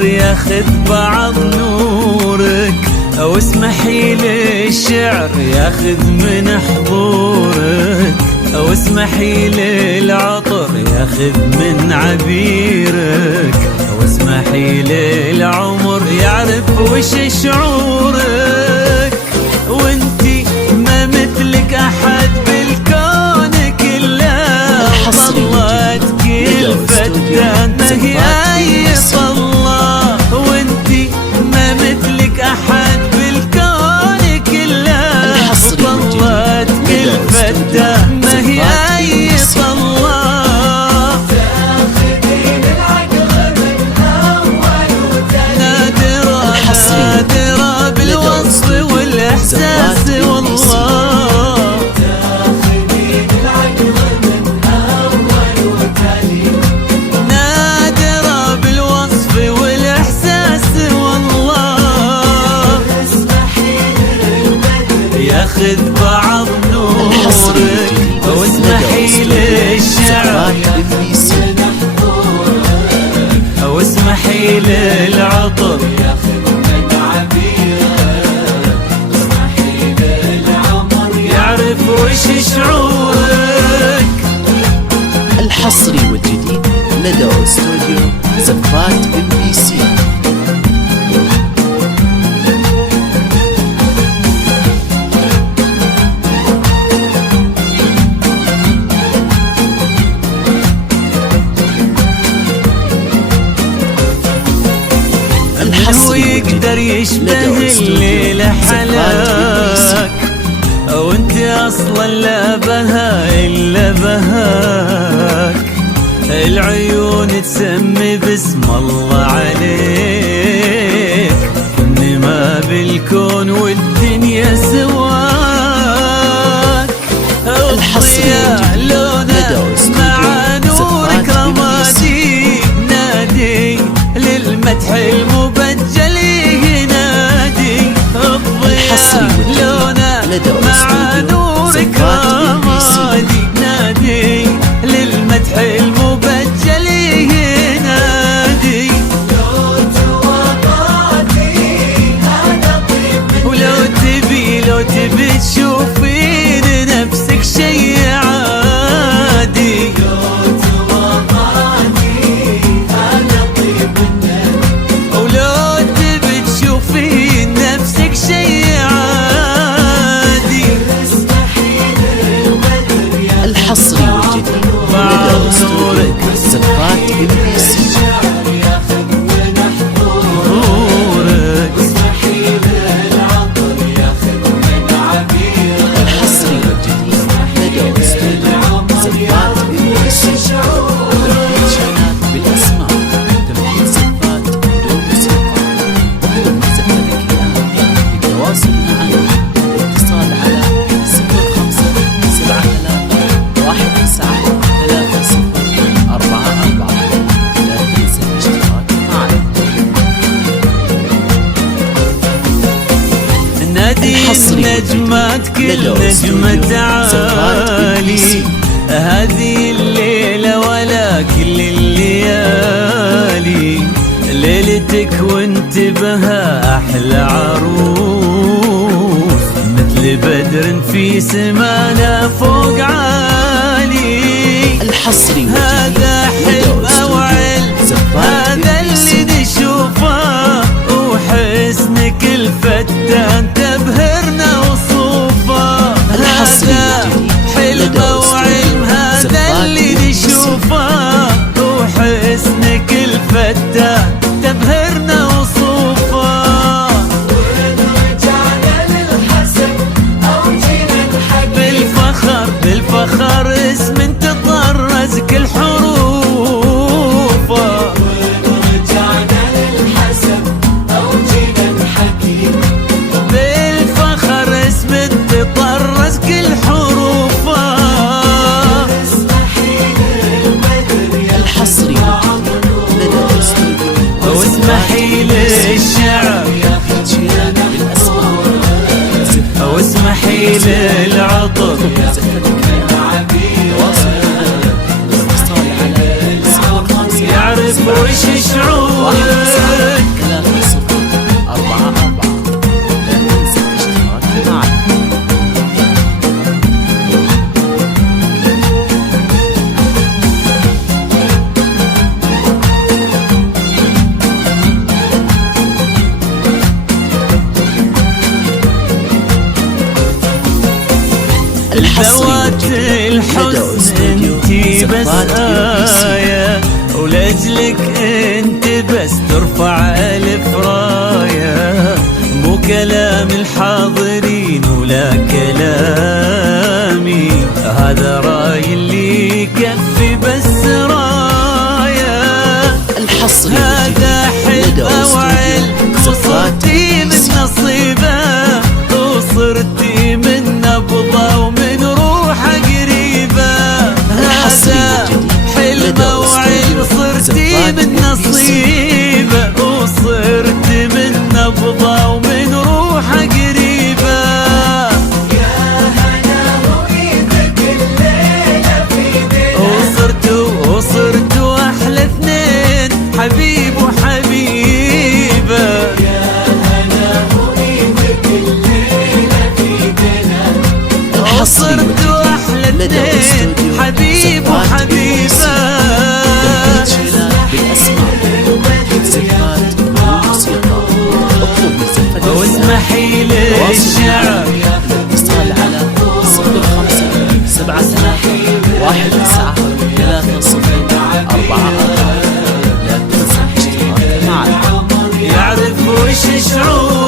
البدر ياخذ بعض نورك، أو اسمحي للشعر ياخذ من حضورك، أو اسمحي للعطر ياخذ من عبيرك، أو اسمحي للعمر يعرف وش شعورك. وانتي ما مثلك أحد بالكون كله، طلعت كل فتاة ما هي أي طلة. وانتي ما مثلك أحد بالكون كله، طلعت كل فتاة ما هي أي طلة. تاخذين العقل من أول وثاني، نادرة بالوصف والإحساس والله. ياخذ بعض نورك، واسمحي للشعر أو اسمحي للعطر ياخذ من عبيرك، اسمحي للعمر يعرف وش شعورك. الحصري والجديد لدى استوديو زفات MBC. هو يقدر يشبه الليل حلاك، او انت اصلا لا بها الا بهاك. العيون تسمي باسم الله عليك، انما بالكون والدنيا سواك. الضياء لونه مع نورك رمادي، نادي للمدح المبجل ينادي. الضياء لونه مع نورك رمادي، نادي للمدح المبجل ينادي. لو توقعتي هذا طيب، ولو تبي تشوفين نفسك شي عادي. لو توقعتي هذا طيب منك، ولو تبي تشوفين نفسك شي عادي. الحصري والجديد لدى استوديو زفات MBC. نجمات كل نجمة تعالي، هذه الليلة ولا كل الليالي. ليلتك وانت بها أحلى عروس، مثل بدر في سمانا فوق عالي. الحصري هذا حلم أو علم، هذا اللي نشوفه، وحسنك الفتان تبهرنا وصوفه. هذا حلم وعلم، هذا اللي نشوفه، وحسنك الفتان تبهرنا وصوفه. وين رجعنا للحسب أو جينا نحكي، بالفخر اسم تطرز كل حروفه. وين رجعنا للحسب أو جينا نحكي، بالفخر اسم تطرز كل حروفه. الحصري لدى استوديو واسمحي للشعر أو اسمحي للعطر يعرف وش شعورك. الحصري الحزن انتي بس آية، ولأجلك انت بس ترفع ألف راية. مو كلام الحاضرين ولا كلامي، هذا راي اللي يكفي بس راية. الحصري هذا حبة وعلم وصرتي من نصيبه، وصرتي من نبضة ومن روحه قريبة. هذا حلمة وعلم صرتي من نصيبه، وصرتي من نبضة ومن روحه قريبة. وصرتوا أحلى اثنين، حبيب وحبيبة. وصرتوا أحلى اثنين، حبيب وحبيبة. واسمحي للشعر اتصال على 05-73-19-30-44. لا تنسى الاشتراك معنا. يعرف وش شعور